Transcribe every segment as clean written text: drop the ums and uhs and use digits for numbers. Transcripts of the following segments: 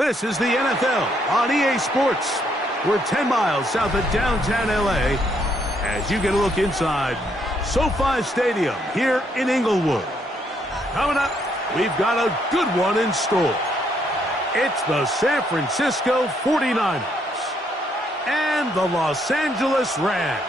This is the NFL on EA Sports. We're 10 miles south of downtown LA as you get a look inside SoFi Stadium here in Inglewood. Coming up, we've got a good one in store. It's the San Francisco 49ers and the Los Angeles Rams.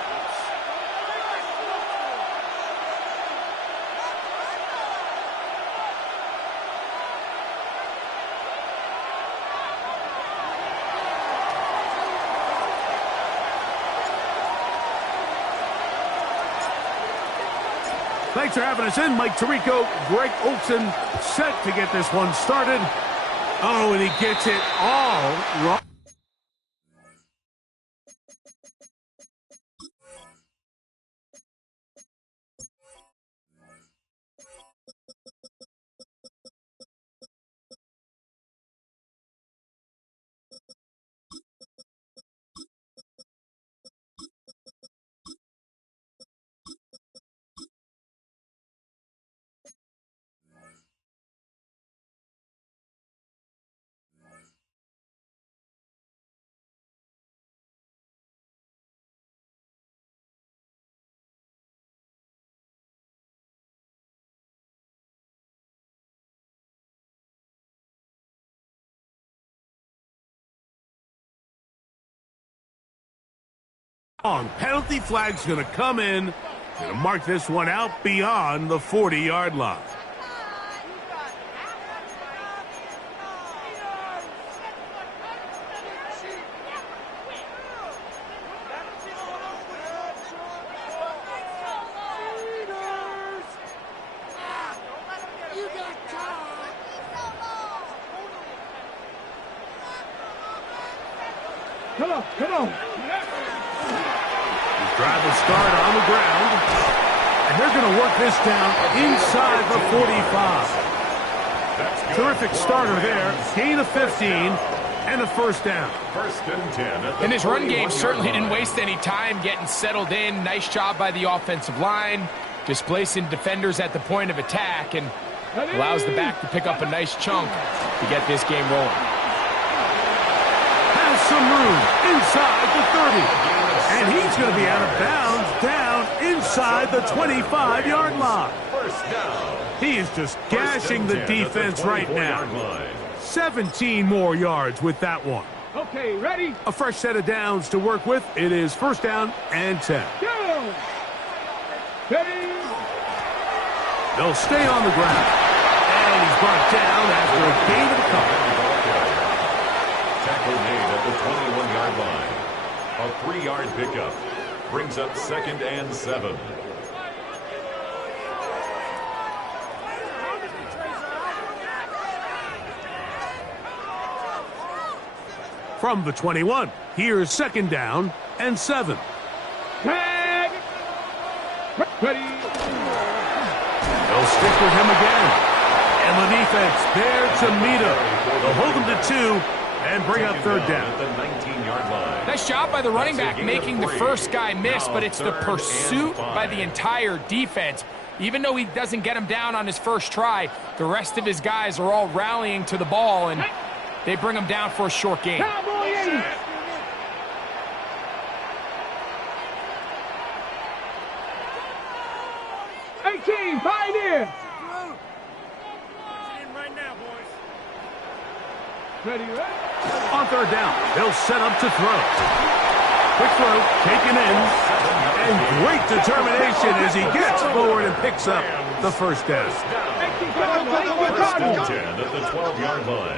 Thanks for having us in, Mike Tirico. Greg Olson set to get this one started. Oh, and he gets it all wrong. Penalty flag's going to come in. Going to mark this one out beyond the 40-yard line. Come on. Drive will start on the ground, and they're going to work this down inside the 45. Terrific starter there. Gain of 15 and a first down. First and 10. And his run game certainly didn't waste any time getting settled in. Nice job by the offensive line, displacing defenders at the point of attack, and allows the back to pick up a nice chunk to get this game rolling. Has some room inside the 30. And he's going to be out of bounds down inside the 25-yard line. First down. He is just gashing the defense right now. 17 more yards with that one. Okay, ready? A fresh set of downs to work with. It is first down and 10. Go! Ready? They'll stay on the ground. And he's brought down after a gain of a couple. Tackle made at the 21-yard line. A 3-yard pickup brings up second and 7. From the 21, here's second down and 7. Tag! Ready? They'll stick with him again. And the defense there to meet him. They'll hold him to 2 and bring up third down. At the 19-yard line. Nice job by the running back making the first guy miss, but it's the pursuit by the entire defense. Even though he doesn't get him down on his first try, the rest of his guys are all rallying to the ball, and they bring him down for a short gain. Cowboy 18, Pioneer! Ready? On third down, they'll set up to throw. Quick throw, taken in, and great determination as he gets forward and picks up the first down. First and 10 at the 12-yard line.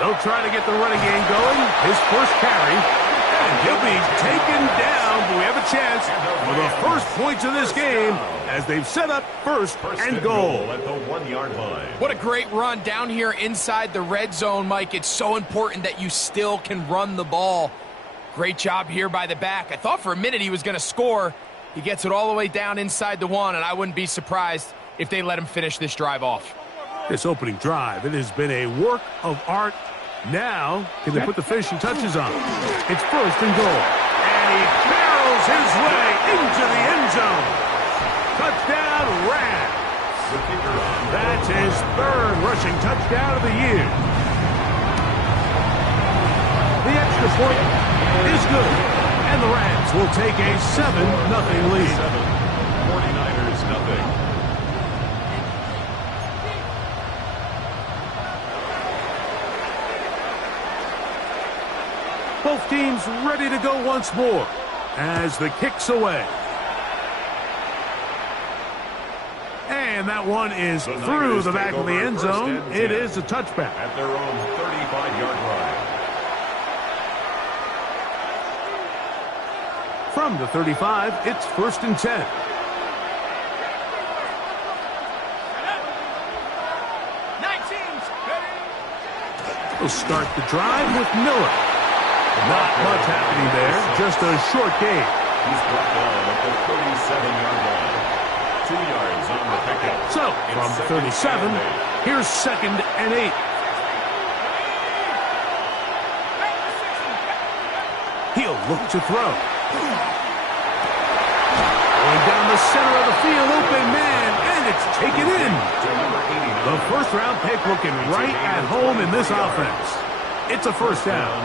They'll try to get the running game going. His first carry, and he'll be taken down. But we have a chance for the first points of this game as they've set up first and goal. At the 1-yard line. What a great run down here inside the red zone, Mike. It's so important that you still can run the ball. Great job here by the back. I thought for a minute he was going to score. He gets it all the way down inside the 1, and I wouldn't be surprised if they let him finish this drive off. This opening drive, it has been a work of art. Now, can they put the finishing touches on? It's first and goal. And he barrels his way into the end zone. Touchdown, Rams. The kicker on. That's his third rushing touchdown of the year. The extra point is good, and the Rams will take a 7-0 lead. 49ers nothing. Both teams ready to go once more as the kick's away. And that one is through the back of the end zone. It is a touchback. At their own 35-yard line. From the 35, it's 1st and 10. We'll start the drive with Miller. Not much happening there, just a short gain. He's brought down at the 37-yard line. 2 yards on the pickup. So, from the 37, here's 2nd and 8. He'll look to throw. Going down the center of the field, open man, and it's taken in. The first-round pick looking right at home in this offense. It's a first down.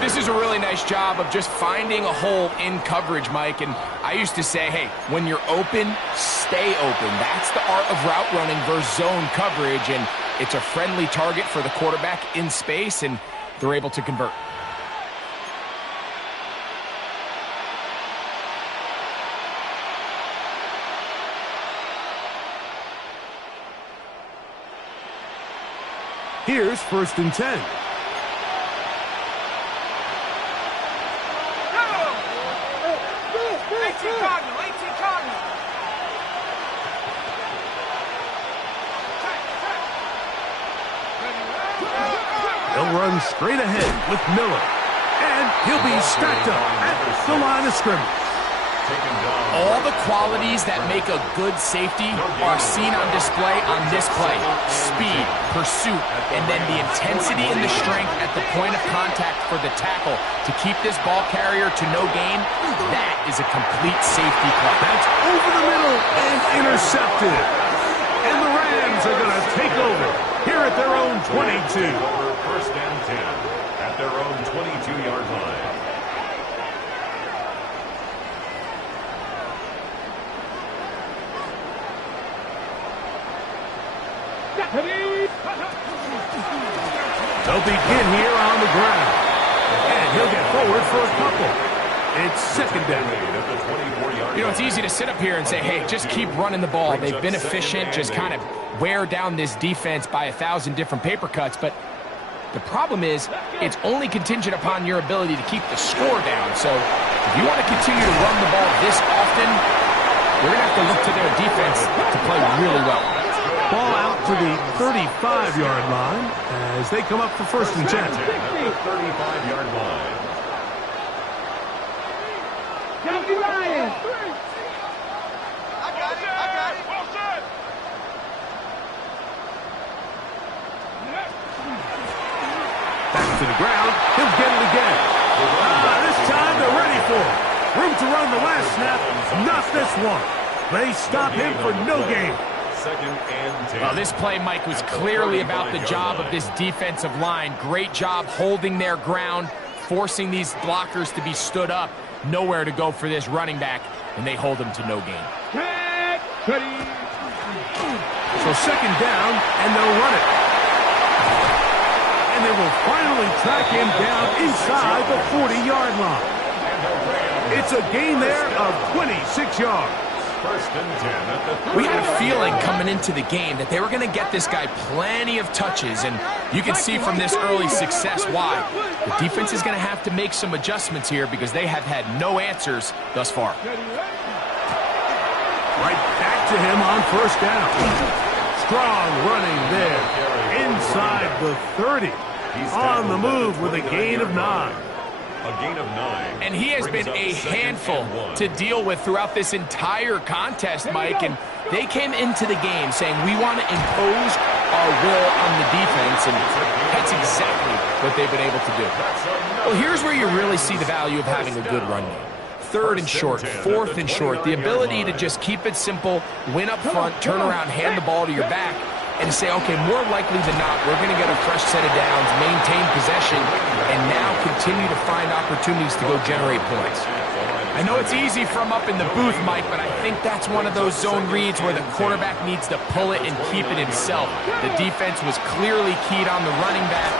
This is a really nice job of just finding a hole in coverage, Mike. And I used to say, hey, when you're open, stay open. That's the art of route running versus zone coverage. And it's a friendly target for the quarterback in space, and they're able to convert. Here's 1st and 10. He'll run straight ahead with Miller. And he'll be stacked up at the line of scrimmage. All the qualities that make a good safety are seen on display on this play. Speed, pursuit, and then the intensity and the strength at the point of contact for the tackle to keep this ball carrier to no gain. That is a complete safety play. That's over the middle and intercepted. And the Rams are going to take over here at their own 22. 1st and 10 at their own 22-yard line. They'll begin here on the ground. And he'll get forward for a couple. It's 2nd down. You know, it's easy to sit up here and say, hey, just keep running the ball. They've been efficient, just kind of wear down this defense by 1,000 different paper cuts. But the problem is it's only contingent upon your ability to keep the score down. So if you want to continue to run the ball this often, you're going to have to look to their defense to play really well. Ball out to the 35-yard line as they come up for 1st and 10. At the 35-yard line. Back to the ground. He'll get it again. This time they're ready for it. Room to run the last snap. Not this one. They stop him for no gain. 2nd and 10. Well, this play, Mike, was clearly about the job of this defensive line. Great job holding their ground, forcing these blockers to be stood up. Nowhere to go for this running back, and they hold him to no gain. So 2nd down, and they'll run it. And they will finally track him down inside the 40-yard line. It's a gain there of 26 yards. 1st and 10 at the 30. We had a feeling coming into the game that they were going to get this guy plenty of touches, and you can see from this early success why. The defense is going to have to make some adjustments here because they have had no answers thus far. Right back to him on 1st down. Strong running there. Inside the 30. On the move with a gain of 9. A gain of 9. And he has been a handful to deal with throughout this entire contest, Mike. And they came into the game saying, we want to impose our will on the defense. And that's exactly what they've been able to do. Well, here's where you really see the value of having a good run game. 3rd and short, 4th and short. The ability to just keep it simple, win up front, turn around, hand the ball to your back, and say, okay, more likely than not, we're going to get a fresh set of downs, maintain possession, and now continue to find opportunities to go generate points. I know it's easy from up in the booth, Mike, but I think that's one of those zone reads where the quarterback needs to pull it and keep it himself. The defense was clearly keyed on the running back.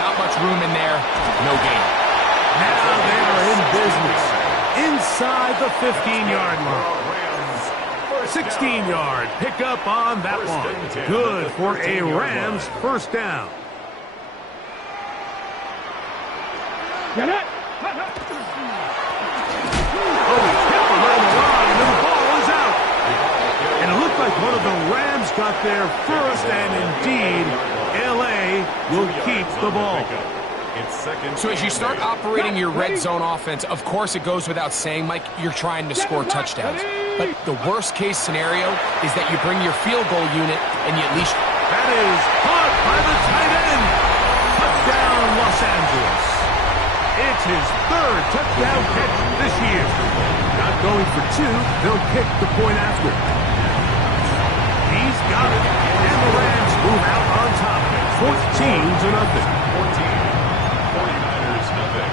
Not much room in there. No gain. Now they are in business. Inside the 15-yard line. 16-yard pickup on that one. Good for a Rams first down. Get it. Like one of the Rams got there first, and indeed, L.A. will keep the ball. So as you start operating your red zone offense, of course it goes without saying, Mike, you're trying to score touchdowns. But the worst case scenario is that you bring your field goal unit and you at least... That is caught by the tight end. Touchdown, Los Angeles. It's his 3rd touchdown catch this year. Not going for 2, they'll kick the point after. He's got it, and the Rams move out on top, 14-0. 49ers nothing.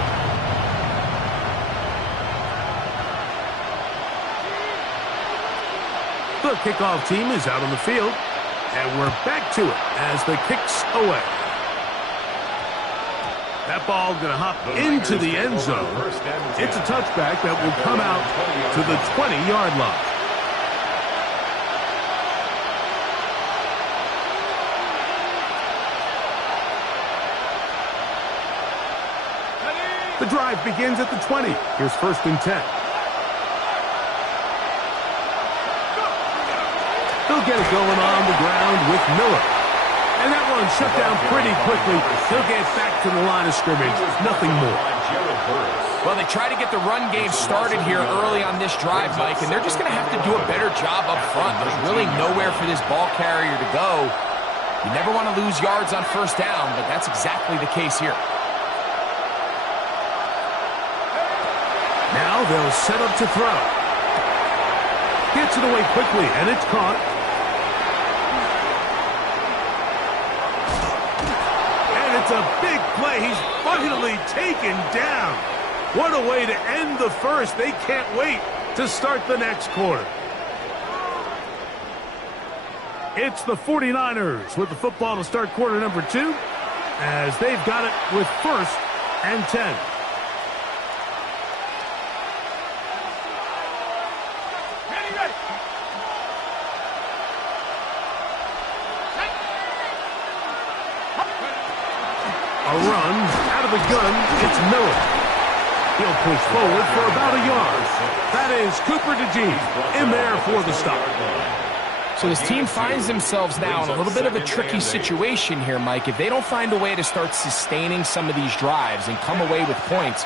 The kickoff team is out on the field, and we're back to it as the kick's away. That ball going to hop into the end zone. It's a touchback that will come out to the 20-yard line. The drive begins at the 20. Here's 1st and 10. He'll get it going on the ground with Miller. And that one shut down pretty quickly. He'll get back to the line of scrimmage. Nothing more. Well, they try to get the run game started here early on this drive, Mike, and they're just going to have to do a better job up front. There's really nowhere for this ball carrier to go. You never want to lose yards on 1st down, but that's exactly the case here. Now they'll set up to throw. Gets it away quickly, and it's caught. And it's a big play. He's finally taken down. What a way to end the first. They can't wait to start the next quarter. It's the 49ers with the football to start quarter number 2, as they've got it with 1st and 10. A run out of the gun. It's Miller. He'll push forward for about a yard. That is Cooper DeJean in there for the stop. So this team finds themselves now in a little bit of a tricky situation here, Mike. If they don't find a way to start sustaining some of these drives and come away with points,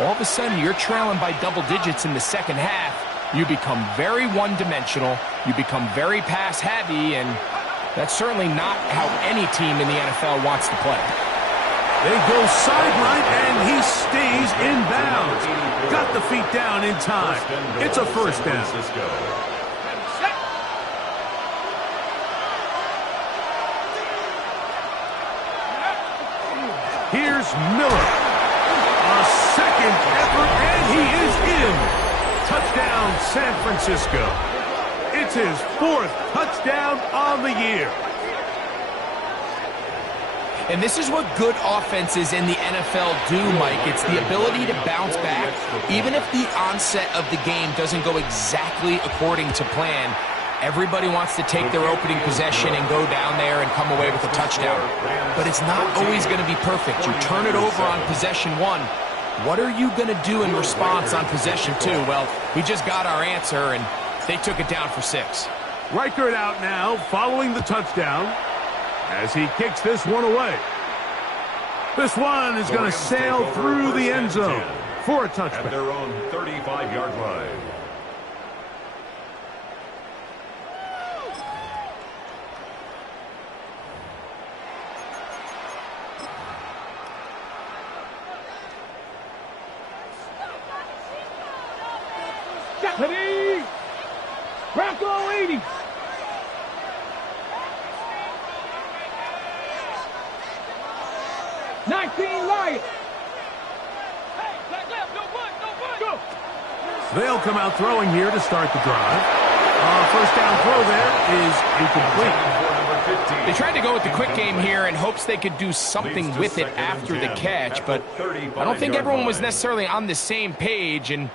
all of a sudden you're trailing by double digits in the 2nd half. You become very one-dimensional. You become very pass-heavy, and that's certainly not how any team in the NFL wants to play. They go sideline, and he stays in bounds. Got the feet down in time. It's a 1st down. Here's Miller. A 2nd effort, and he is in. Touchdown, San Francisco. It's his 4th touchdown on the year. And this is what good offenses in the NFL do, Mike. It's the ability to bounce back. Even if the onset of the game doesn't go exactly according to plan, everybody wants to take their opening possession and go down there and come away with a touchdown. But it's not always going to be perfect. You turn it over on possession 1. What are you going to do in response on possession 2? Well, we just got our answer, and they took it down for 6. Reichert out now following the touchdown as he kicks this one away. This one is going to sail through the end zone for a touchback. At their own 35-yard line. Ready. Bronco 80. Lions. They'll come out throwing here to start the drive. First down throw there is incomplete. They tried to go with the quick game here in hopes they could do something with it after the catch, but I don't think everyone was necessarily on the same page, and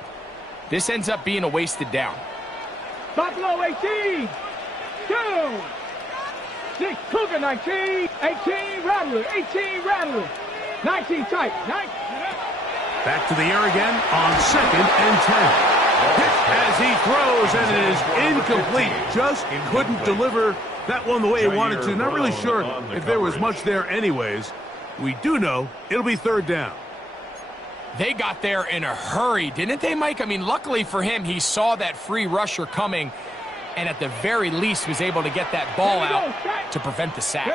this ends up being a wasted down. Buffalo 18. 2. 6. Cougar 19. 18 Rattler. 18 Rattler. 19 tight. 19. Back to the air again on 2nd and 10. Hit as he throws, and it is incomplete. Just couldn't deliver that one the way he wanted to. Not really sure if there was much there anyways. We do know it'll be 3rd down. They got there in a hurry, didn't they, Mike? I mean, luckily for him, he saw that free rusher coming, and at the very least was able to get that ball out to prevent the sack.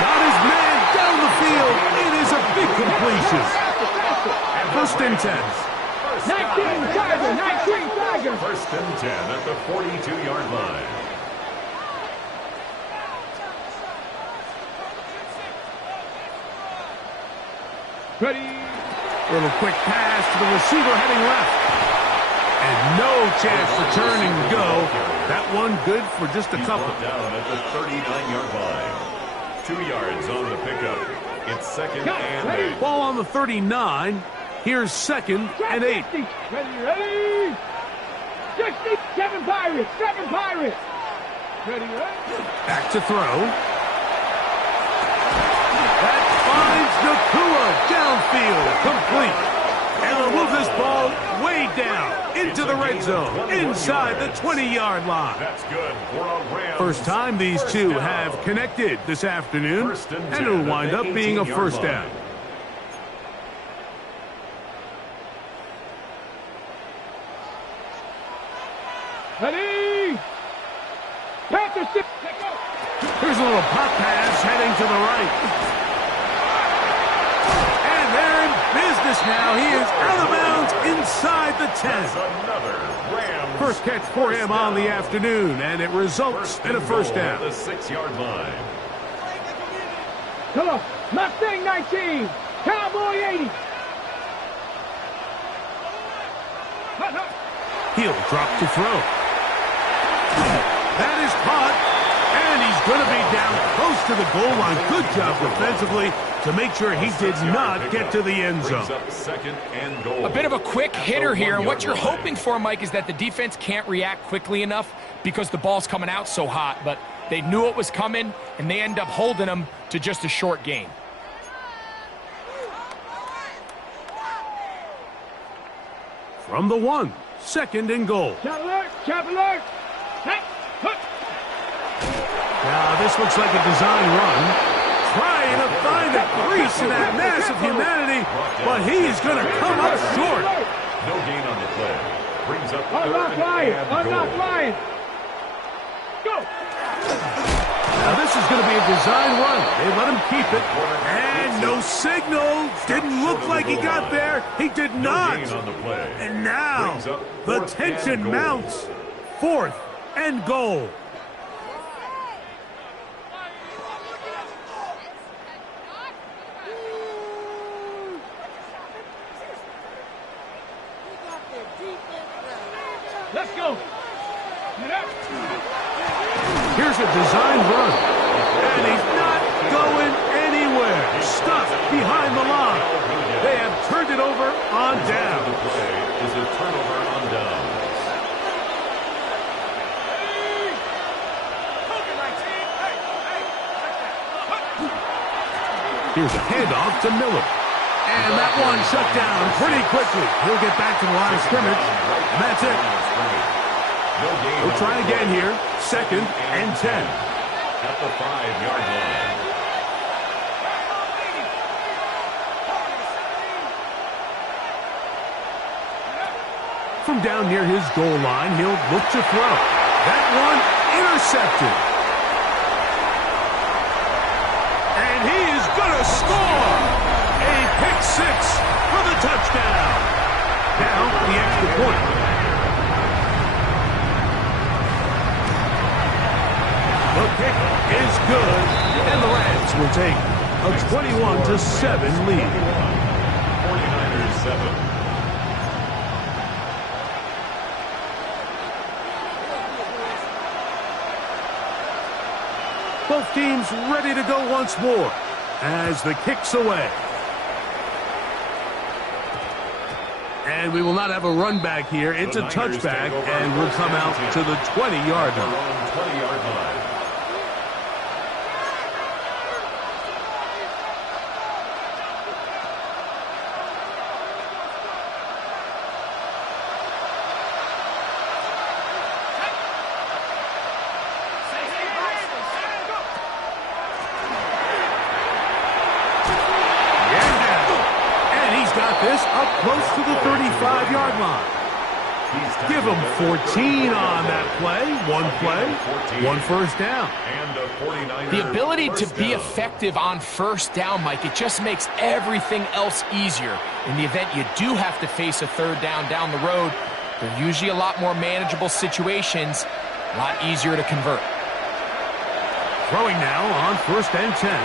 Got his man down the field. It is a big completion. 1st and 10. 19 Tiger. 19 Tiger. 1st and 10 at the 42-yard line. Ready. Little quick pass to the receiver heading left. And no chance for turn and go. That one good for just a couple. Down at the 39-yard line. 2 yards on the pickup. It's 2nd and 8. Ball on the 39. Here's 2nd and 8. Ready. 67 Pirates. 7 Pirates. Ready. Back to throw. That finds Nakua downfield. Complete. And they'll move this ball way down into the red zone, inside the 20-yard line. That's good for a Rams. First time these two have connected this afternoon, and it'll wind up being a 1st down. Ready. Panthers 6. Here's a little pop pass heading to the right. And they're in business now. He is out of bounds inside the 10. First catch for him on the afternoon, and it results in a 1st down. The 6-yard line. Come on. Mustang 19. Cowboy 80. He'll drop to throw. That is caught, and he's going to be down close to the goal line. Good job defensively to make sure he did not get to the end zone. 2nd and goal. A bit of a quick hitter here, and what you're hoping for, Mike, is that the defense can't react quickly enough because the ball's coming out so hot, but they knew it was coming, and they end up holding them to just a short gain. From the 1, 2nd and goal. Chop alert. Chop alert. Now this looks like a design run. Trying to find a crease in that mass of humanity, but he's going to come up short. No gain on the play. Brings up 3rd Unlock and Lion. Go. Now this is going to be a design run. They let him keep it. And no signal. Didn't look like he got there. He did not. And now the tension mounts. 4th and goal. Let's go. Here's a design run. And he's not going anywhere. Stuck behind the line. They have turned it over on down. The play is a turnover on down. Here's a handoff to Miller. And that one shut down pretty quickly. He'll get back to the line of scrimmage. And that's it. We'll try again here. 2nd and 10. At the 5-yard line. From down near his goal line, he'll look to throw. That one intercepted. And he is going to score. A pick 6 for the touchdown. will take a 21-7 lead. 49ers 7. Both teams ready to go once more as the kick's away. And we will not have a run back here. It's a touchback, and we'll come out to the 20-yard line. 20-yard line. Up close to the 35-yard line. Give him 14 on that play. One first down. The ability to be effective on first down, Mike, it just makes everything else easier. In the event you do have to face a third down the road, they're usually a lot more manageable situations, a lot easier to convert. Throwing now on 1st and 10.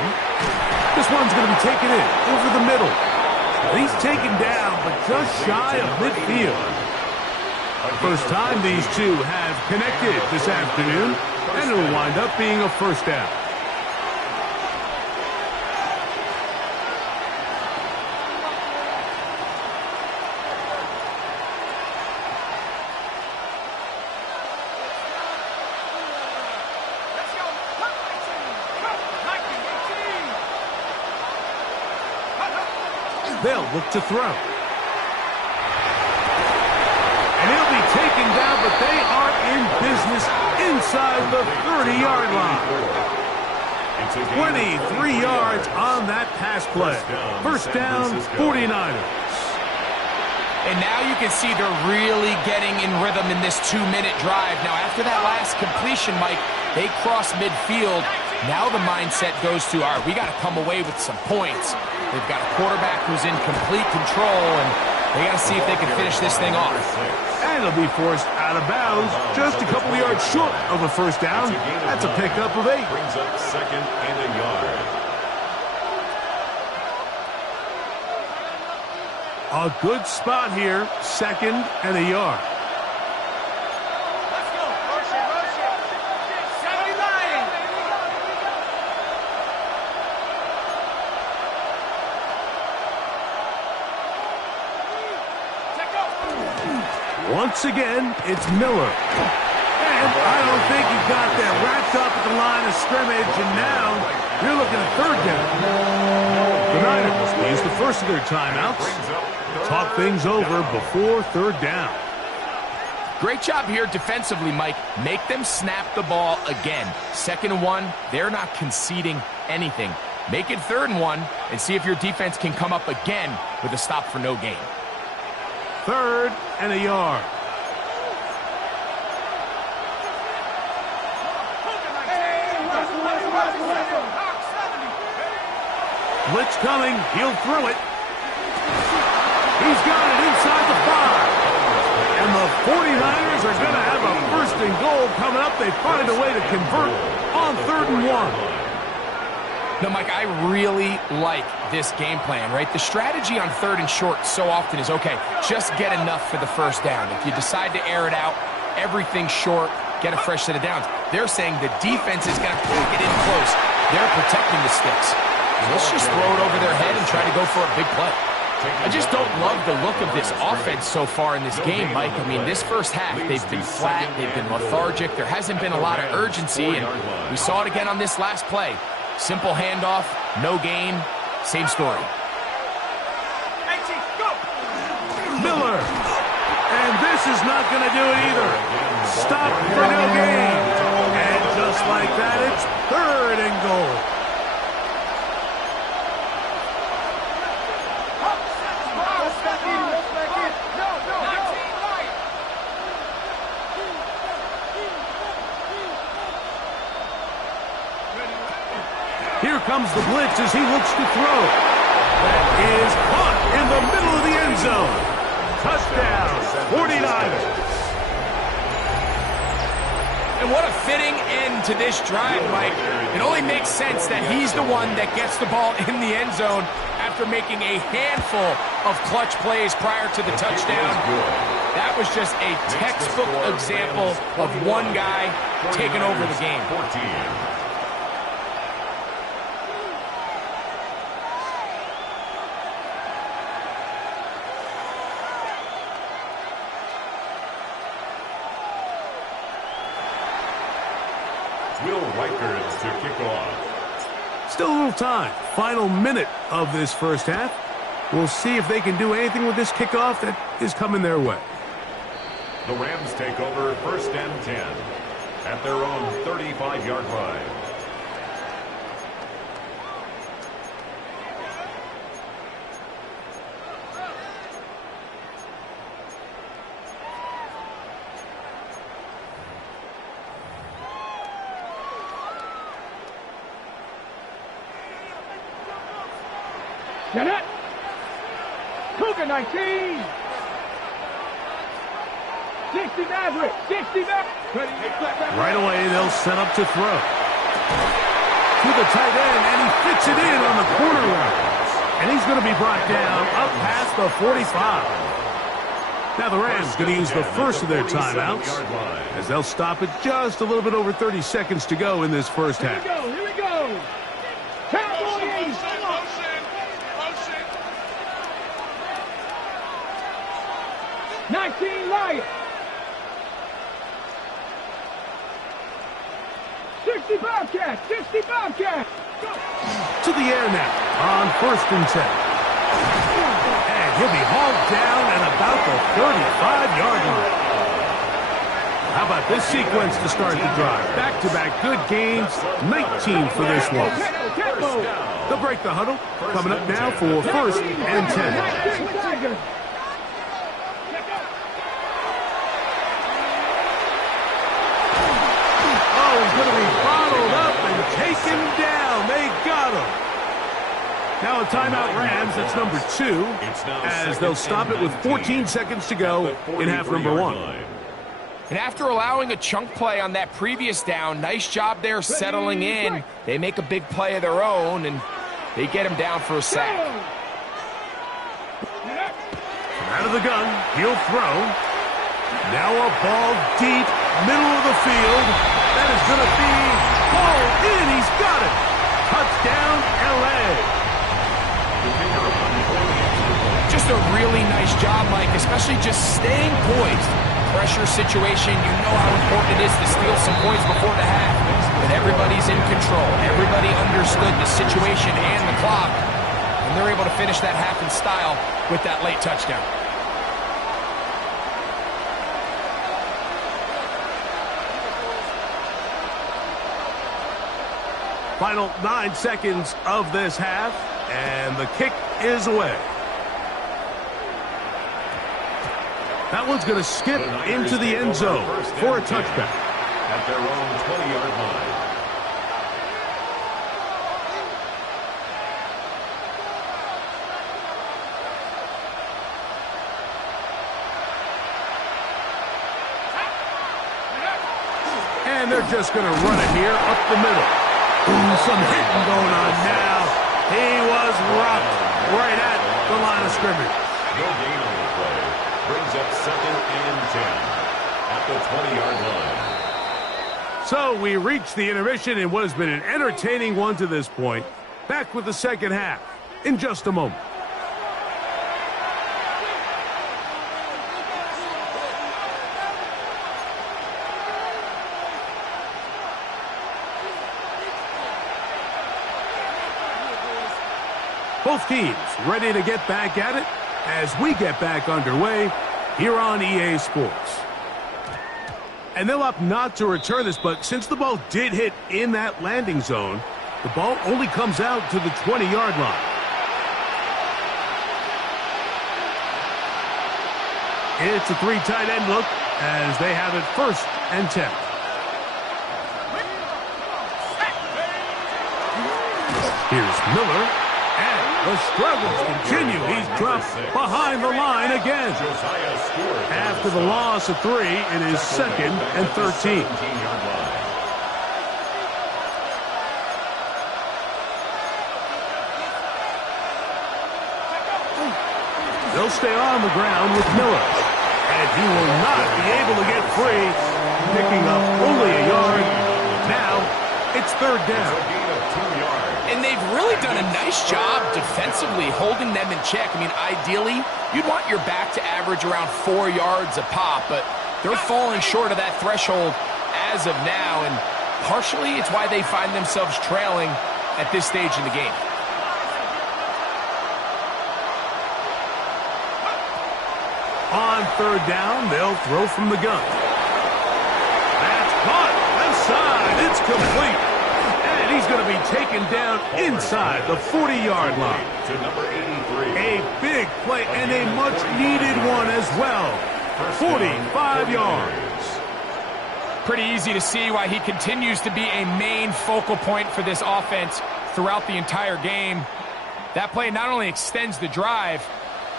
This one's going to be taken in over the middle. He's taken down, but just shy of midfield. First time these two have connected this afternoon, and it will wind up being a first down. They'll look to throw. And he'll be taken down, but they are in business inside the 30-yard line. 23 yards on that pass play. First down, 49ers. And now you can see they're really getting in rhythm in this 2-minute drive. Now, after that last completion, Mike, they cross midfield. Now the mindset goes to, all right, we got to come away with some points. They've got a quarterback who's in complete control, and they got to see if they can finish this thing off. And it'll be forced out of bounds, just a couple of yards short of a first down. That's a pickup of 8. Brings up 2nd and a yard. A good spot here, 2nd and a yard. Once again, it's Miller. And I don't think he got that wrapped up at the line of scrimmage, and now you're looking at 3rd down. The Niners will use the first of their timeouts. Talk things over before 3rd down. Great job here defensively, Mike. Make them snap the ball again. 2nd and 1, they're not conceding anything. Make it 3rd and 1 and see if your defense can come up again with a stop for no gain. 3rd and a yard. Blitz coming. He'll throw it. He's got it inside the 5. And the 49ers are going to have a 1st and goal coming up. They find a way to convert on 3rd and 1. No, Mike, I really like this game plan, right? The strategy on 3rd and short so often is, okay, just get enough for the first down. If you decide to air it out, everything's short, get a fresh set of downs. They're saying the defense is going to take it in close. They're protecting the sticks. Let's just throw it over their head and try to go for a big play. I just don't love the look of this offense so far in this game, Mike. I mean, this first half, they've been flat, they've been lethargic. There hasn't been a lot of urgency, and we saw it again on this last play. Simple handoff, no gain, same story. Miller. And this is not going to do it either. Stop for no gain. And just like that, it's 3rd and goal. Here comes the blitz as he looks to throw. That is caught in the middle of the end zone. Touchdown, 49ers. And what a fitting end to this drive, Mike. It only makes sense that he's the one that gets the ball in the end zone after making a handful of clutch plays prior to the touchdown. That was just a textbook example of one guy taking over the game. 14. To kick off. Still a little time. Final minute of this first half. We'll see if they can do anything with this kickoff that is coming their way. The Rams take over 1st and 10 at their own 35-yard line. Get it. Cougar 19. 60 Maverick. 60 Maverick. Right away, they'll set up to throw. To the tight end, and he fits it in on the corner route. And he's going to be brought down up past the 45. Now the Rams going to use the first of their timeouts, as they'll stop it just a little bit over 30 seconds to go in this first half. Here we go. Cowboy 80. 19 Lions. 60 Bobcats. 60 Bobcats. To the air now on 1st and 10. And he'll be hauled down at about the 35-yard line. How about this sequence to start the drive? Back-to-back good gains, 19 for this one. They'll break the huddle. Coming up now for 1st and 10. He's going to be bottled up and taken down. They got him. Now a timeout Rams. That's number 2, as they'll stop it with 14 seconds to go in half number 1. And after allowing a chunk play on that previous down, nice job there settling in. They make a big play of their own, and they get him down for a sack. Out of the gun, he'll throw. Now a ball deep, middle of the field. That is going to be hauled in. He's got it. Touchdown, L.A. Just a really nice job, Mike, especially just staying poised. Pressure situation, you know how important it is to steal some points before the half. But everybody's in control. Everybody understood the situation and the clock. And they're able to finish that half in style with that late touchdown. Final 9 seconds of this half, and the kick is away. That one's going to skip into the end zone for a touchback. At their own 20-yard line. And they're just going to run it here up the middle. Ooh, some hitting going on now. He was rocked right at the line of scrimmage. No gain on the play. Brings up 2nd and 10 at the 20-yard line. So we reach the intermission in what has been an entertaining one to this point. Back with the second half in just a moment. Both teams ready to get back at it as we get back underway here on EA Sports. And they'll opt not to return this, but since the ball did hit in that landing zone, the ball only comes out to the 20-yard line. It's a 3 tight end look as they have it 1st and 10. Here's Miller. The struggles continue. He's dropped behind the line again. After the loss of 3, it is 2nd and 13. They'll stay on the ground with Miller. And he will not be able to get free, picking up only a yard. Now, it's third down. And they've really done a nice job defensively holding them in check. I mean, ideally, you'd want your back to average around 4 yards a pop, but they're falling short of that threshold as of now, and partially it's why they find themselves trailing at this stage in the game. On third down, they'll throw from the gun. That's caught. Left side. It's complete. And he's going to be taken down inside the 40-yard line. To number 83. A big play and a much-needed one as well. 45 yards. Pretty easy to see why he continues to be a main focal point for this offense throughout the entire game. That play not only extends the drive,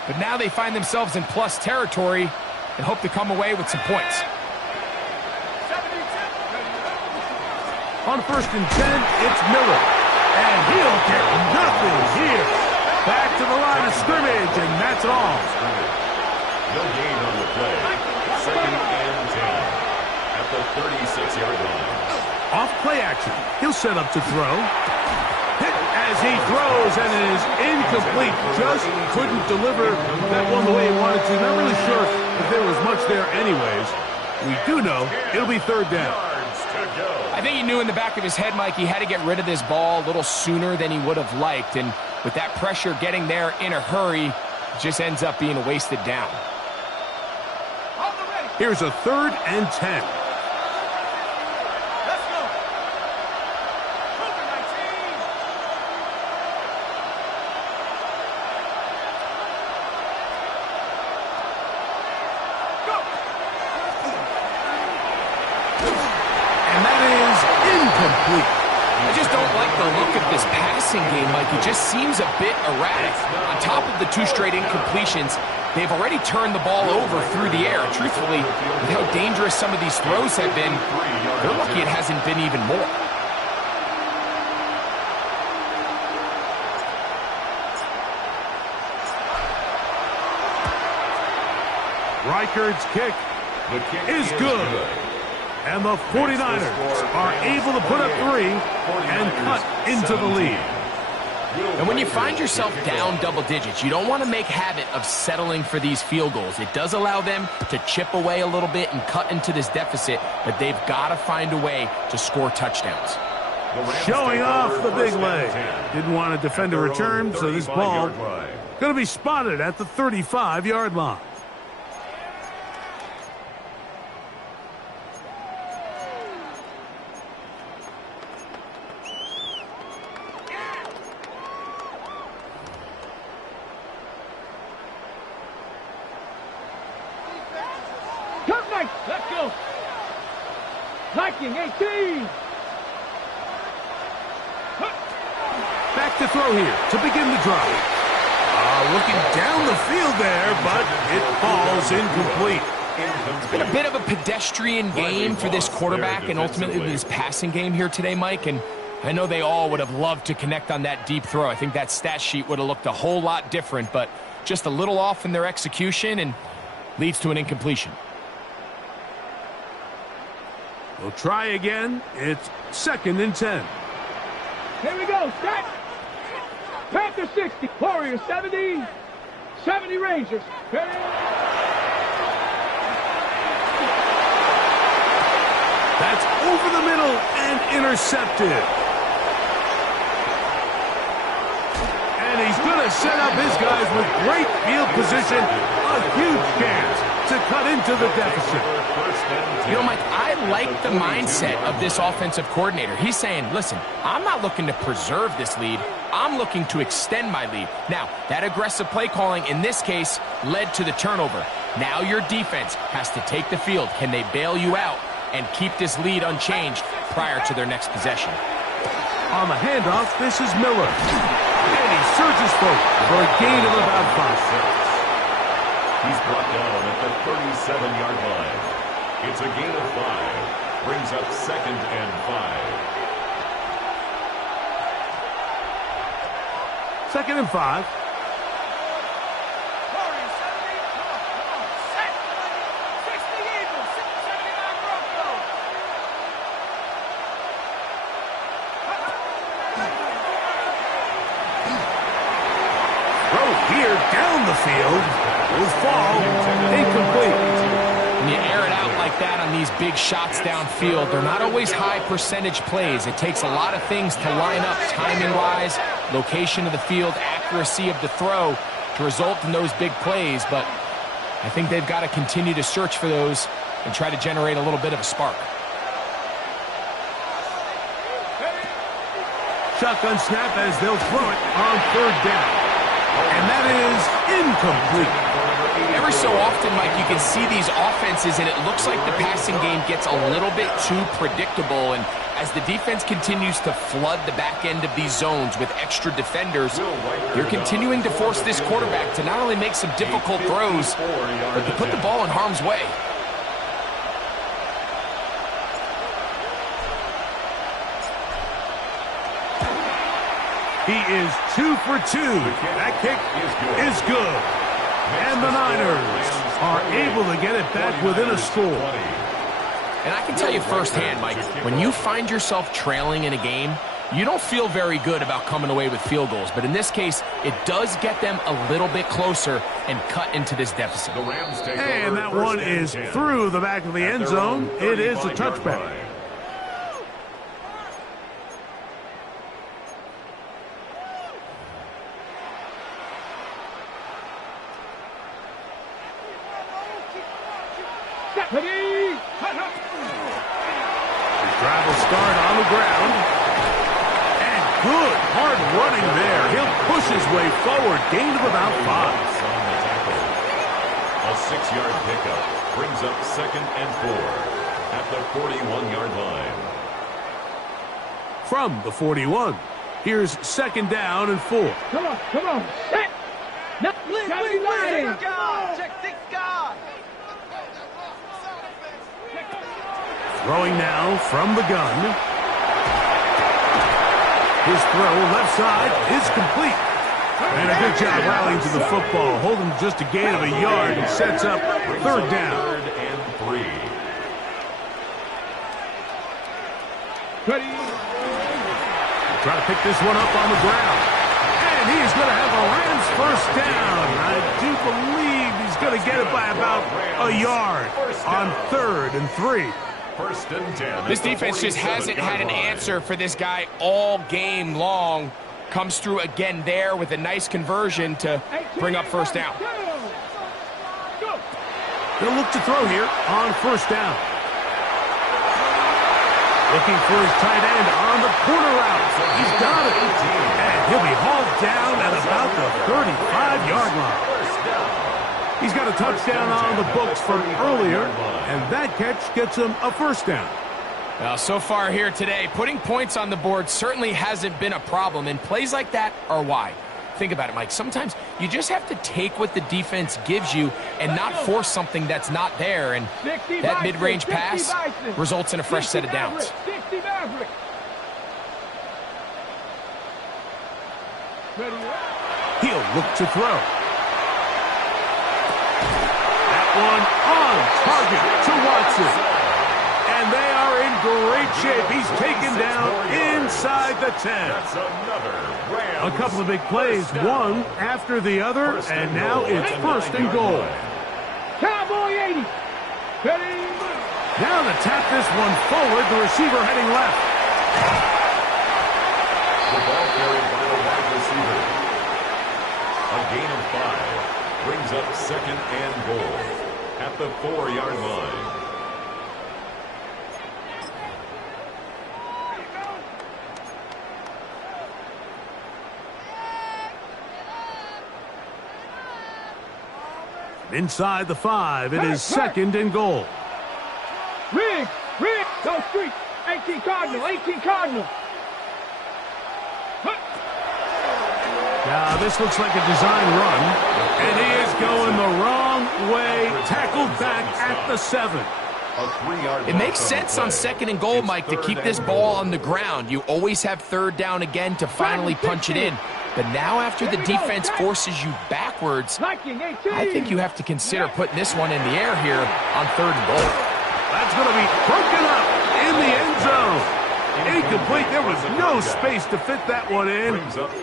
but now they find themselves in plus territory and hope to come away with some points. On 1st and 10, it's Miller. And he'll get nothing here. Back to the line of scrimmage, and that's all. No gain on the play. 2nd and 10 at the 36-yard line. Off play action. He'll set up to throw. Hit as he throws, and it is incomplete. Just couldn't deliver that one the way he wanted to. Not really sure if there was much there anyways. We do know it'll be third down. I think he knew in the back of his head, Mike, he had to get rid of this ball a little sooner than he would have liked. And with that pressure getting there in a hurry, it just ends up being a wasted down. Here's a 3rd and 10. I just don't like the look of this passing game, Mike. It just seems a bit erratic. On top of the 2 straight incompletions, they've already turned the ball over through the air. Truthfully, with how dangerous some of these throws have been, they're lucky it hasn't been even more. Reichard's kick is good. And the 49ers are able to put up 3 and cut into the lead. And when you find yourself down double digits, you don't want to make habit of settling for these field goals. It does allow them to chip away a little bit and cut into this deficit, but they've got to find a way to score touchdowns. Showing off the big leg. Didn't want to defend a return, so this ball going to be spotted at the 35-yard line. Let's go. Viking 18. Back to throw here to begin the drive. Looking down the field there, but it falls incomplete. It's been a bit of a pedestrian game for this quarterback and ultimately this passing game here today, Mike. And I know they all would have loved to connect on that deep throw. I think that stat sheet would have looked a whole lot different, but just a little off in their execution and leads to an incompletion. We'll try again. It's 2nd and 10. Here we go. Set. Panther 60. Warriors 70. 70 Rangers. That's over the middle and intercepted. And he's going to set up his guys with great field position. A huge chance to cut into the deficit. You know, Mike, I like the mindset of this offensive coordinator. He's saying, listen, I'm not looking to preserve this lead. I'm looking to extend my lead. Now, that aggressive play calling in this case led to the turnover. Now your defense has to take the field. Can they bail you out and keep this lead unchanged prior to their next possession? On the handoff, this is Miller. And he surges forward for a gain of about 5. He's brought down at the 37-yard line. It's a gain of 5. Brings up 2nd and 5. 2nd and 5. big shots downfield, they're not always high percentage plays. It takes a lot of things to line up timing-wise, location of the field, accuracy of the throw to result in those big plays. But I think they've got to continue to search for those and try to generate a little bit of a spark. Shotgun snap as they'll throw it on third down. And that is incomplete. Every so often, Mike, you can see these offenses, and it looks like the passing game gets a little bit too predictable. And as the defense continues to flood the back end of these zones with extra defenders, you're continuing to force this quarterback to not only make some difficult throws, but to put the ball in harm's way. He is 2 for 2. That kick is good. And the Niners are able to get it back within a score. And I can tell you firsthand, Mike, when you find yourself trailing in a game, you don't feel very good about coming away with field goals. But in this case, it does get them a little bit closer and cut into this deficit. And that one is through the back of the end zone. It is a touchback. Drive will start on the ground. And good hard running there. He'll push his way forward. Gain of about 5. A 6-yard pickup brings up 2nd and 4 at the 41-yard line. From the 41, here's 2nd down and 4. Come on. Set. Now, blitz. Check 6 guard. Throwing now from the gun. His throw left side is complete. And a good job rallying to the football. Holding just a gain of a yard and sets up 3rd down. 3rd and 3. Try to pick this one up on the ground. And he's going to have the Rams 1st down. I do believe he's going to get it by about a yard on 3rd and 3. 1st and 10. This defense just hasn't had an answer for this guy all game long. Comes through again there with a nice conversion to bring up 1st down. He'll look to throw here on 1st down. Looking for his tight end on the corner route. He's got it. And he'll be hauled down at about the 35-yard line. He's got a touchdown on the books from earlier, and that catch gets him a 1st down. Well, so far here today, putting points on the board certainly hasn't been a problem, and plays like that are why. Think about it, Mike. Sometimes you just have to take what the defense gives you and not force something that's not there, and that mid-range pass results in a fresh set of downs. He'll look to throw. One on target to Watson. And they are in great shape. He's taken down inside the 10. A couple of big plays, one after the other, and now it's 1st and goal. Cowboy 80. Now to tap this one forward, the receiver heading left. The ball carried by the wide receiver. A gain of 5 brings up 2nd and goal at the 4-yard line. Inside the 5, it is 2nd and goal. Rig, go street. 18 Cardinal. Now this looks like a design run, and he is going the wrong way, tackled back at the 7. It makes sense on 2nd and goal, Mike, to keep this ball on the ground. You always have 3rd down again to finally punch it in. But now after the defense forces you backwards, I think you have to consider putting this one in the air here on 3rd and goal. That's going to be broken up in the end zone. Incomplete. There was no space to fit that one in.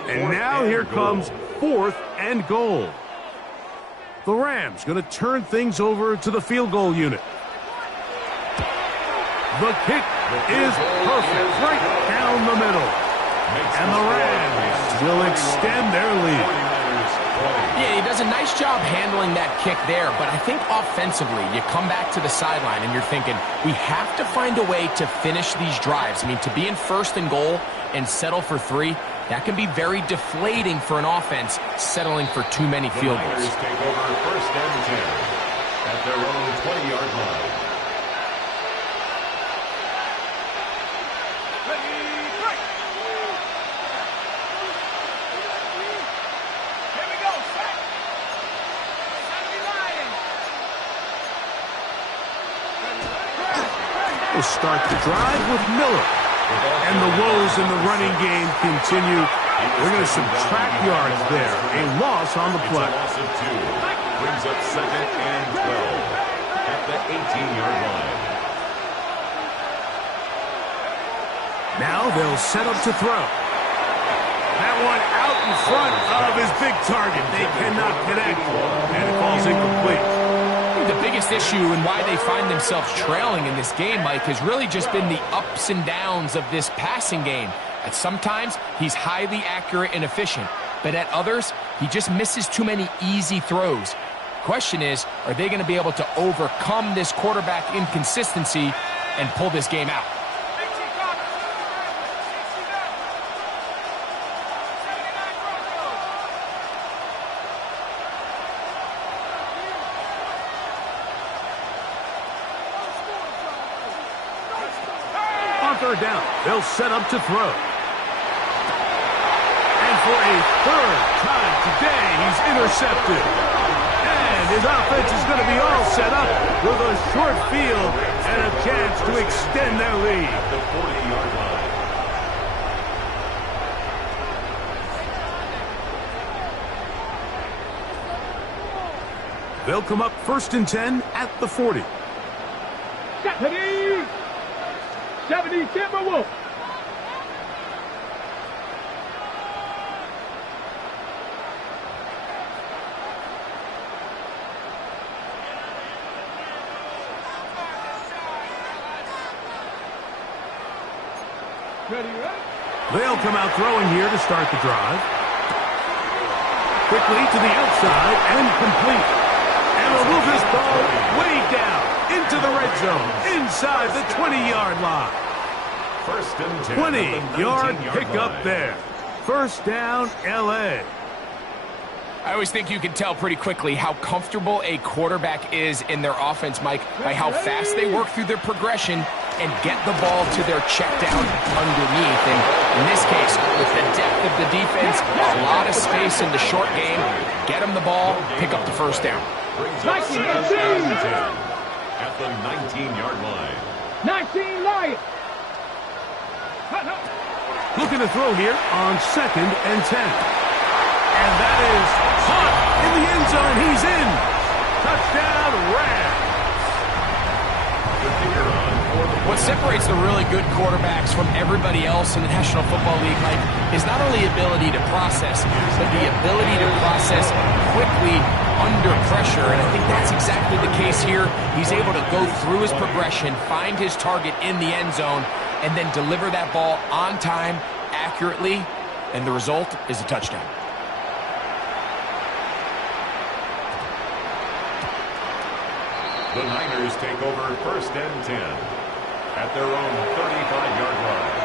And now here comes 4th and goal. The Rams going to turn things over to the field goal unit. The kick is perfect, right down the middle. And the Rams will extend their lead. Yeah, he does a nice job handling that kick there, but I think offensively, you come back to the sideline and you're thinking, we have to find a way to finish these drives. I mean, to be in 1st and goal and settle for 3, that can be very deflating for an offense settling for too many field goals. The Niners take over 1st and 10 at their own 20-yard line. We'll start the drive with Miller. And the woes in the running game continue. We're going to subtract yards there. A loss on the play. It's a loss of 2. Brings up 2nd and 12 at the 18-yard line. Now they'll set up to throw. That one out in front of his big target. They cannot connect. And it falls incomplete. The biggest issue and why they find themselves trailing in this game, Mike, has really just been the ups and downs of this passing game. At sometimes, he's highly accurate and efficient, but at others, he just misses too many easy throws. Question is, are they going to be able to overcome this quarterback inconsistency and pull this game out? Third down, they'll set up to throw. And for a 3rd time today, he's intercepted. And his offense is going to be all set up with a short field and a chance to extend their lead. At the 40-yard line. They'll come up 1st and 10 at the 40. 70 Timberwolves. They'll come out throwing here to start the drive. Quickly to the outside and complete. And they'll move this ball way down into the red zone, inside the 20-yard line. 1st and 10. 20-yard pickup there. 1st down, L.A. I always think you can tell pretty quickly how comfortable a quarterback is in their offense, Mike, by how fast they work through their progression and get the ball to their check down underneath. And in this case, with the depth of the defense, a lot of space in the short game, get them the ball, pick up the 1st down. Brings up 2nd and 10 at the 19-yard line. 19 Lions. Looking to throw here on 2nd and 10. And that is caught in the end zone. He's in. Touchdown, Rams. What separates the really good quarterbacks from everybody else in the National Football League, Mike, is not only ability to process, but the ability to process quickly under pressure. And I think that's exactly the case here. He's able to go through his progression, find his target in the end zone, and then deliver that ball on time, accurately, and the result is a touchdown. The Niners take over 1st and 10 at their own 35-yard line.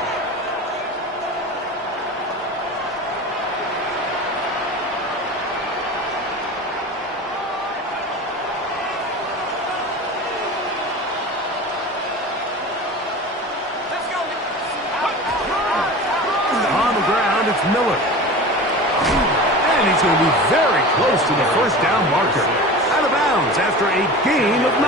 On the ground, it's Miller. And he's going to be very close to the 1st down marker. Out of bounds after a gain of 9.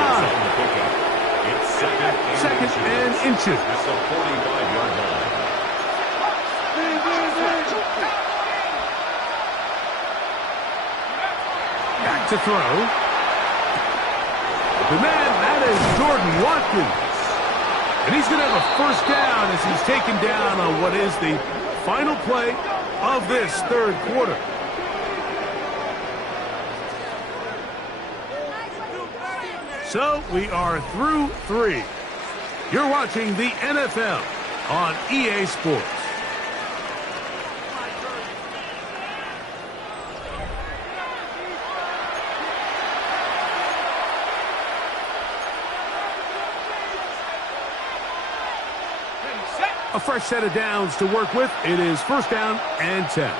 It's 2nd and inches. At the 45-yard line. Back to throw. The man, that is Jordan Watkins. And he's going to have a 1st down as he's taken down on what is the final play of this 3rd quarter. So we are through 3. You're watching the NFL on EA Sports. A fresh set of downs to work with. It is first down and 10.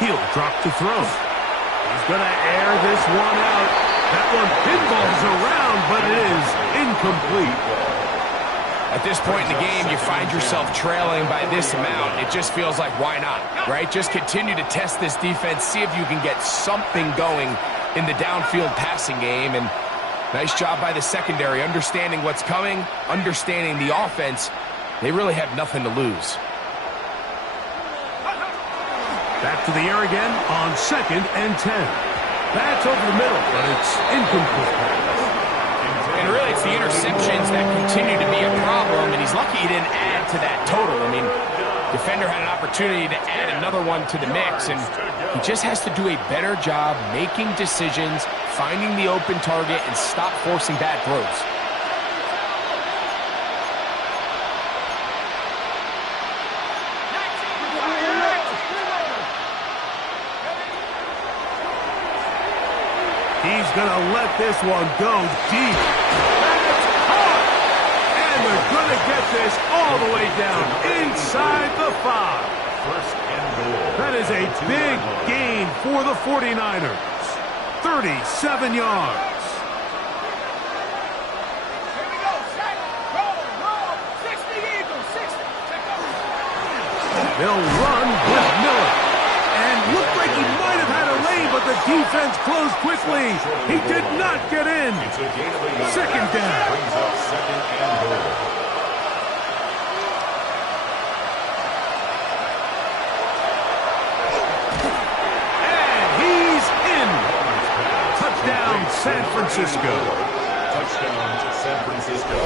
He'll drop to throw. He's going to air this one out. That one pinballs around, but it is incomplete. At this point in the game, you find yourself trailing by this amount. It just feels like, why not, right? Just continue to test this defense, see if you can get something going in the downfield passing game. And nice job by the secondary, understanding what's coming, understanding the offense. They really have nothing to lose. Back to the air again on second and 10. That's over the middle, but it's incomplete. And really, it's the interceptions that continue to be a problem, and he's lucky he didn't add to that total. I mean, defender had an opportunity to add another one to the mix, and he just has to do a better job making decisions, finding the open target, and stop forcing bad throws. He's going to let this one go deep. That's caught! And they're going to get this all the way down inside the 5. First and goal. That is a big gain for the 49ers. 37 yards. Here we go. Set. Roll. 60 Eagles. 60. Check out. They'll run with Miller. And looked like he might have had a lane, but the defense closed quickly. He did not get in. It's a gain of a yard. Second down. Brings up second and goal. And he's in. Touchdown, San Francisco. Touchdown to San Francisco.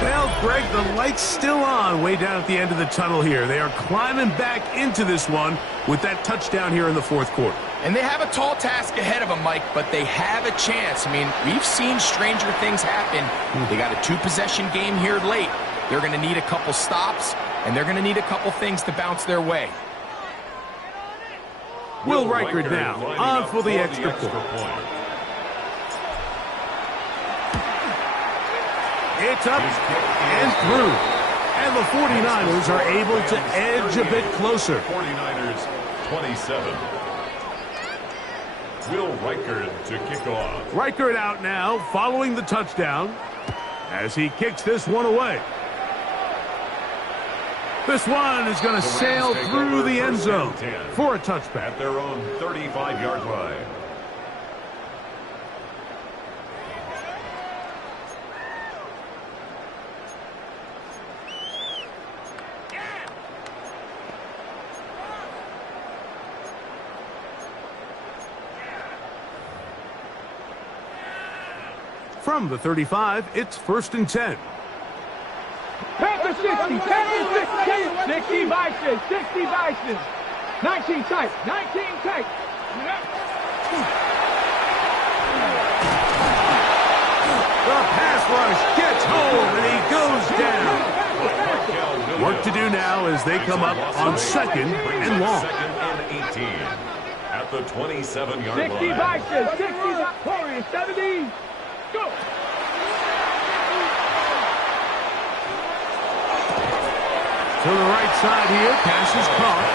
Well, Greg, the light's still on way down at the end of the tunnel here. They are climbing back into this one with that touchdown here in the fourth quarter. And they have a tall task ahead of them, Mike, but they have a chance. I mean, we've seen stranger things happen. They got a two-possession game here late. They're going to need a couple stops, and they're going to need a couple things to bounce their way. Will Reichard now on for the extra point. It's up and through. And the 49ers are able to edge a bit closer. 49ers 27. Will Reichard to kick off. Reichard out now following the touchdown as he kicks this one away. This one is going to sail through the end zone for a touchback. At their own 35-yard line. From the 35, it's first and 10. Panther 60. Panther 60. 60 Bisons. 60 Bisons. 19 tight. 19 tight. The pass rush gets home, and he goes down. Work to do now as they come up on second and long. Second and 18. At the 27-yard 60 line. Bisons. 60 Warriors. 70. Go. To the right side here, pass is caught.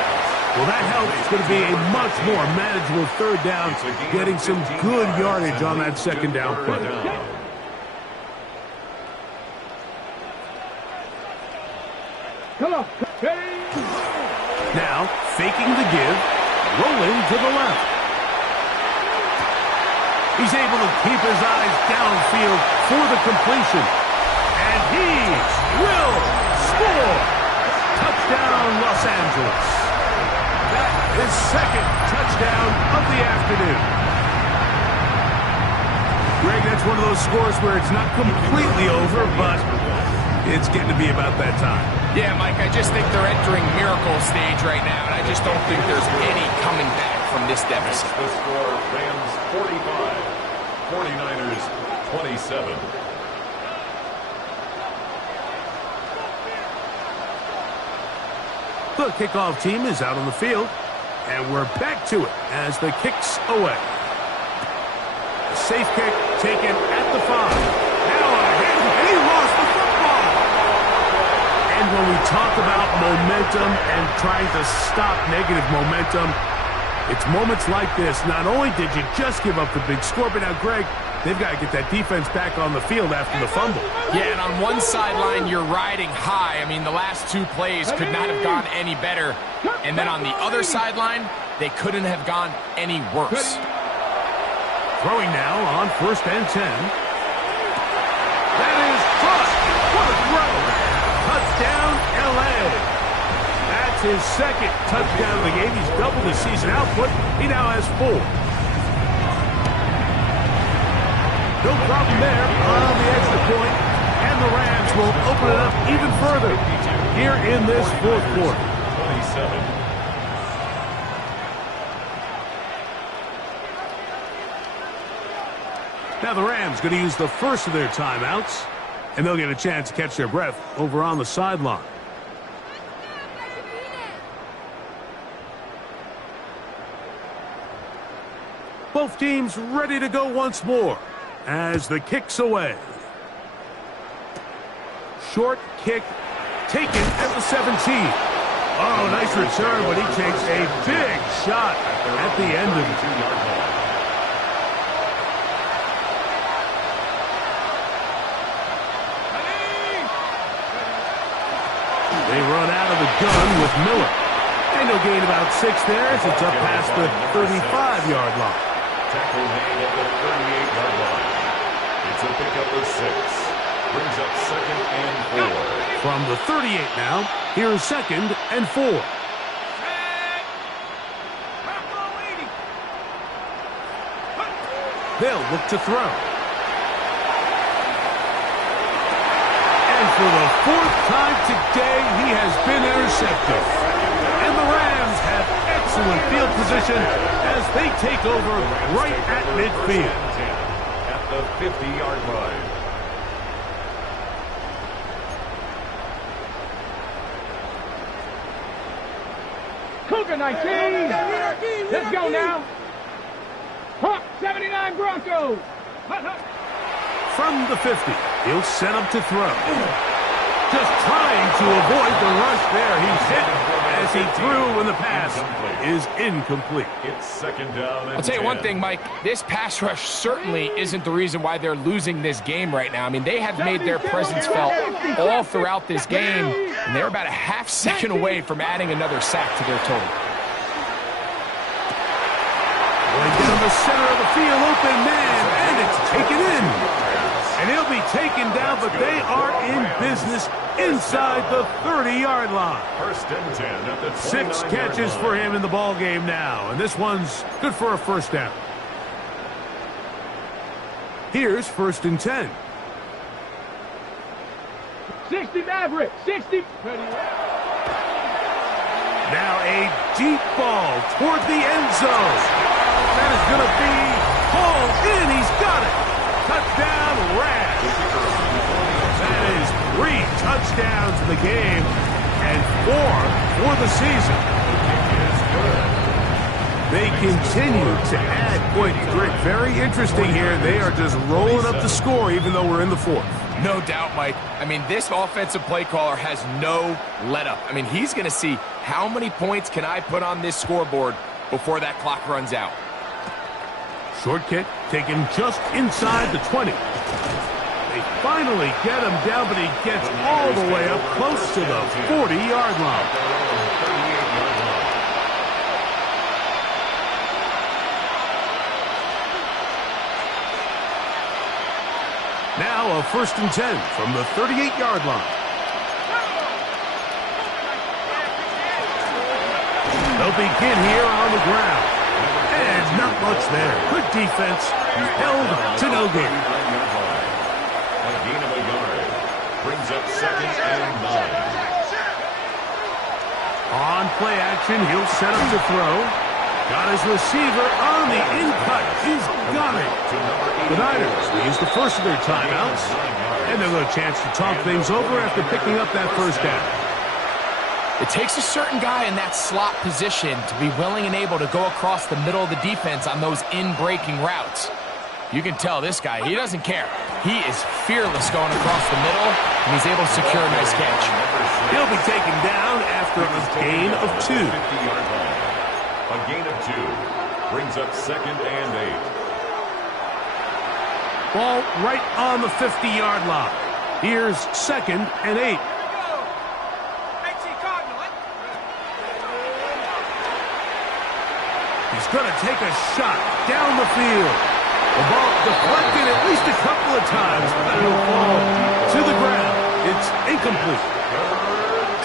Well, that helps. It's going to be a much more manageable third down, getting some good yardage on that second down play. Come on. Now, faking the give, rolling to the left. He's able to keep his eyes downfield for the completion. And he will score. Touchdown, Los Angeles. That is second touchdown of the afternoon. Greg, that's one of those scores where it's not completely over, but it's getting to be about that time. Yeah, Mike, I just think they're entering miracle stage right now, and I just don't think there's any coming back from this deficit. The score, Rams 45, 49ers 27. The kickoff team is out on the field, and we're back to it as the kick's away. A safe kick taken at the 5. Now a hit, and he lost the football. And when we talk about momentum and trying to stop negative momentum, it's moments like this. Not only did you just give up the big score, but now, Greg, they've got to get that defense back on the field after the fumble. Yeah, and on one sideline, you're riding high. I mean, the last 2 plays could not have gone any better. And then on the other sideline, they couldn't have gone any worse. Throwing now on 1st and 10. That is caught. What a throw. Touchdown, L.A. That's his 2nd touchdown of the game. He's doubled his season output. He now has 4. No problem there on the extra point, and the Rams will open it up even further here in this 4th quarter. 27. Now the Rams going to use the first of their timeouts, and they'll get a chance to catch their breath over on the sideline. Both teams ready to go once more as the kick's away. Short kick taken at the 17. Oh, nice return, but he takes a big shot at the end of it. They run out of the gun with Miller. And he'll gain about 6 there as it's up past the 35-yard line. Tackle made at the 38-yard line. It's a pickup of 6. Brings up 2nd and 4. From the 38 now, here's 2nd and 4. They'll look to throw. And for the 4th time today, he has been intercepted. And the Rams have excellent field position as they take over right at midfield. At the 50-yard line. Cougar 19. Let's go now. 79 Broncos. From the 50, he'll set up to throw. Just trying to avoid the rush there. He's hit as he threw when the pass is incomplete. It's 2nd down and I'll tell you one 10. thing, Mike. This pass rush certainly isn't the reason why they're losing this game right now. I mean, they have made their presence felt all throughout this game, and they're about a half second away from adding another sack to their total. Well, they get in the center of the field, open man, and it's taken in. And he'll be taken down, but they are in business inside the 30-yard line. 1st and 10 at the 6 catches for him in the ball game now, and this one's good for a 1st down. Here's 1st and 10. 60 Maverick. 60. Now a deep ball toward the end zone. That is going to be hauled in. He's got it. Touchdown, Rams. That is 3 touchdowns in the game and 4 for the season. They continue to add points. Very interesting here. They are just rolling up the score even though we're in the 4th. No doubt, Mike. I mean, this offensive play caller has no let-up. I mean, he's going to see how many points can I put on this scoreboard before that clock runs out. Short kick taken just inside the 20. They finally get him down, but he gets all the way up close to the 40-yard line. Now a 1st and 10 from the 38-yard line. They'll begin here on the ground. And not much there. Good defense. Held to no gain. A gain of a yard. Brings up 2nd and 9. On play action, he'll set up to throw. Got his receiver on the in-cut. He's got it. The Niners will use the first of their timeouts, and they'll get a chance to talk things over after picking up that first down. It takes a certain guy in that slot position to be willing and able to go across the middle of the defense on those in-breaking routes. You can tell this guy, he doesn't care. He is fearless going across the middle, and he's able to secure a nice catch. He'll be taken down after a gain of 2. A gain of 2 brings up 2nd and 8. Ball right on the 50-yard line. Here's 2nd and 8. He's going to take a shot down the field. The ball deflected at least a couple of times, but it'll fall to the ground. It's incomplete.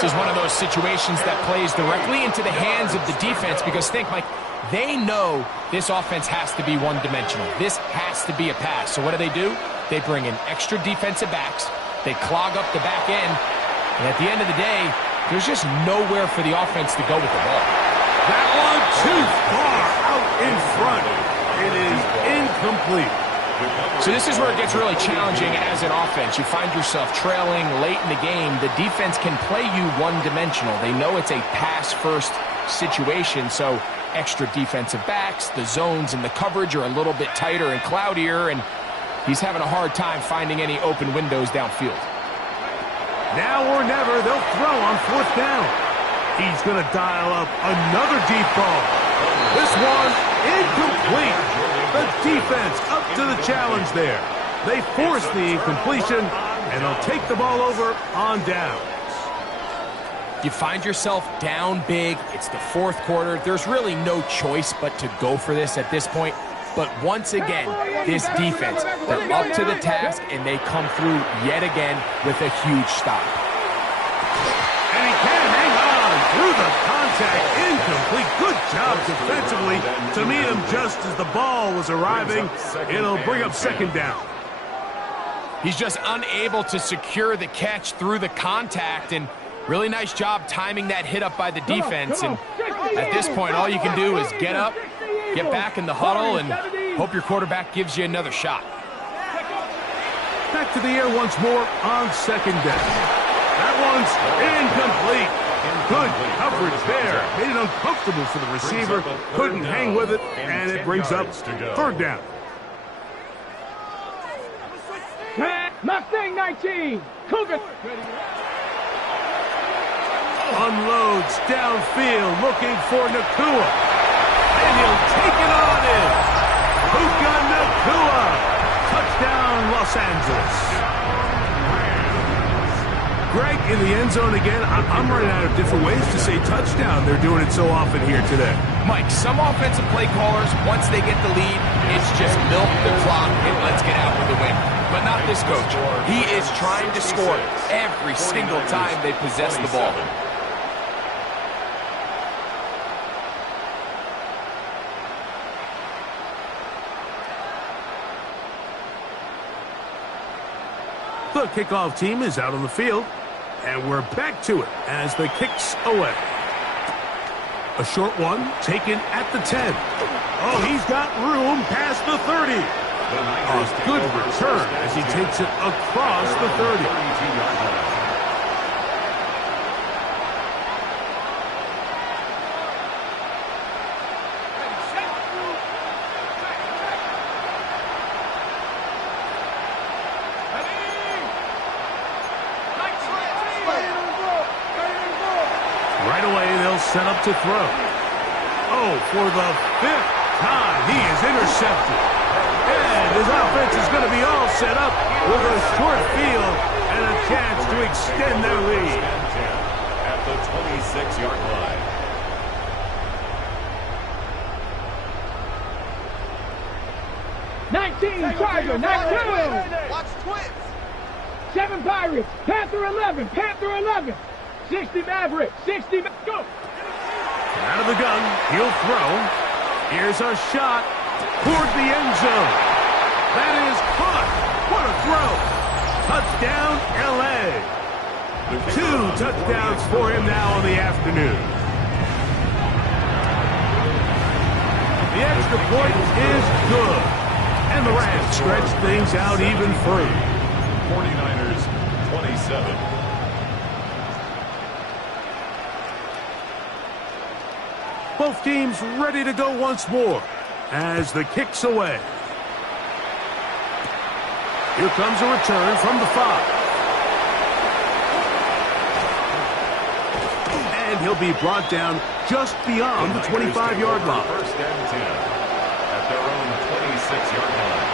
This is one of those situations that plays directly into the hands of the defense because think, Mike, they know this offense has to be one-dimensional. This has to be a pass. So what do? They bring in extra defensive backs. They clog up the back end. And at the end of the day, there's just nowhere for the offense to go with the ball. That one too far out in front. It is incomplete. So this is where it gets really challenging as an offense. You find yourself trailing late in the game. The defense can play you one-dimensional. They know it's a pass-first situation, so extra defensive backs, the zones and the coverage are a little bit tighter and cloudier, and he's having a hard time finding any open windows downfield. Now or never, they'll throw on 4th down. He's going to dial up another deep ball. This one incomplete. The defense up to the challenge there. They force the incompletion, and they'll take the ball over on downs. You find yourself down big. It's the 4th quarter. There's really no choice but to go for this at this point. But once again, this defense, they're up to the task, and they come through yet again with a huge stop. And he can hang on through the contact. Incomplete. Good job defensively to meet him just as the ball was arriving. It'll bring up 2nd down. He's just unable to secure the catch through the contact, and really nice job timing that hit up by the defense. And at this point, all you can do is get up, get back in the huddle, and hope your quarterback gives you another shot. Back to the air once more on 2nd down. That one's incomplete. Good coverage there. Made it uncomfortable for the receiver. Couldn't hang with it, and it brings up 3rd down. Mustang 19. Cougar. Unloads downfield, looking for Nakua. And he'll take it on in. Puka Nakua. Touchdown, Los Angeles. Greg, in the end zone again, I'm running out of different ways to say touchdown. They're doing it so often here today. Mike, some offensive play callers, once they get the lead, it's just milk the clock and let's get out with a win. But not this coach. He is trying to score every single time they possess the ball. The kickoff team is out on the field, and we're back to it as the kick's away. A short one taken at the 10. Oh, he's got room past the 30. A good return as he takes it across the 30. Right away, they'll set up to throw. Oh, for the 5th time, he is intercepted. And his offense is going to be all set up with a short field and a chance to extend their lead. At the 26-yard line. Tiger, 19. Watch twins. 7 Pirates. Panther 11. Panther 11. 60 Maverick. 60. Go. Out of the gun, he'll throw. Here's a shot toward the end zone. That is caught. What a throw. Touchdown, L.A. 2 touchdowns for him now on the afternoon. extra point is good. And the Rams stretch things out even further. 49ers 27. Both teams ready to go once more as the kick's away. Here comes a return from the 5. And he'll be brought down just beyond the 25-yard line. First and 10 at their own 26-yard line.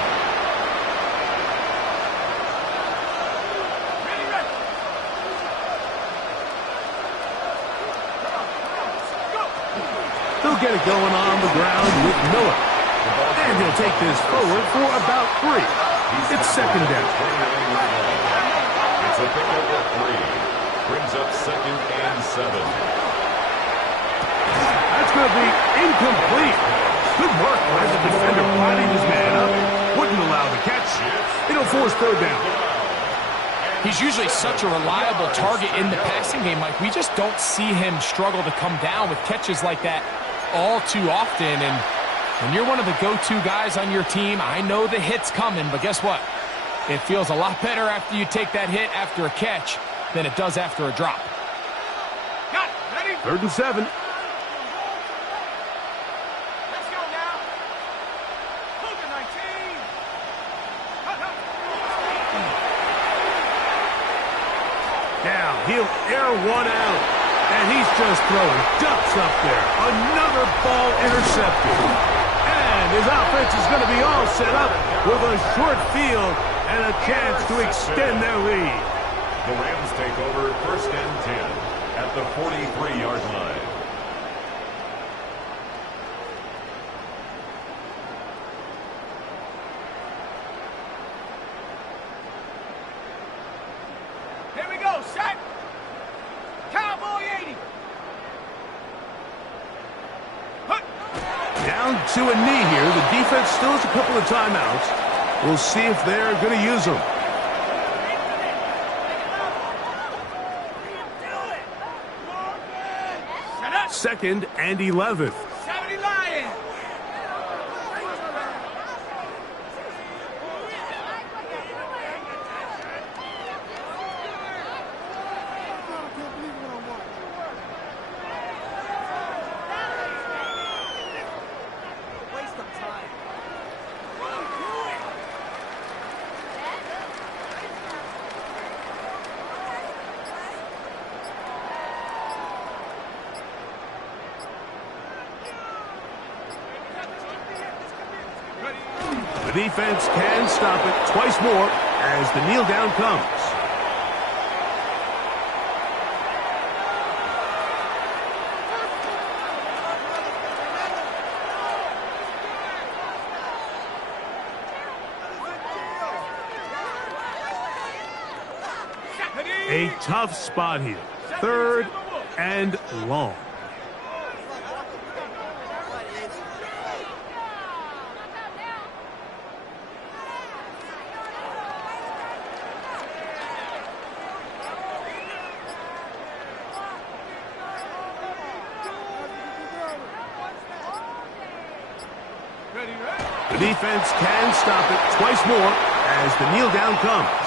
They'll get it going on the ground with Miller. And he'll take this forward for about 3. It's second down. It's a pickup of 3. Brings up second and 7. That's going to be incomplete. Good work by the defender fighting his man up. Wouldn't allow the catch. It'll force third down. He's usually such a reliable target in the passing game, Mike. We just don't see him struggle to come down with catches like that all too often. And when you're one of the go-to guys on your team, I know the hit's coming, but guess what? It feels a lot better after you take that hit after a catch than it does after a drop. Got it. Ready? Third and 7. Let's go now. Cougar 19. Now he'll air one out. And he's just throwing ducks up there. Another ball intercepted. And his offense is going to be all set up with a short field and a chance to extend their lead. The Rams take over first and 10 at the 43-yard line. Here we go. Set. Cowboy 80. Down to a knee here. The defense still has a couple of timeouts. We'll see if they're going to use them. Second and 11. 70 Lions. Waste of time. The defense can stop it twice more as the kneel down comes. A tough spot here. Third and long. The defense can stop it twice more as the kneel down comes.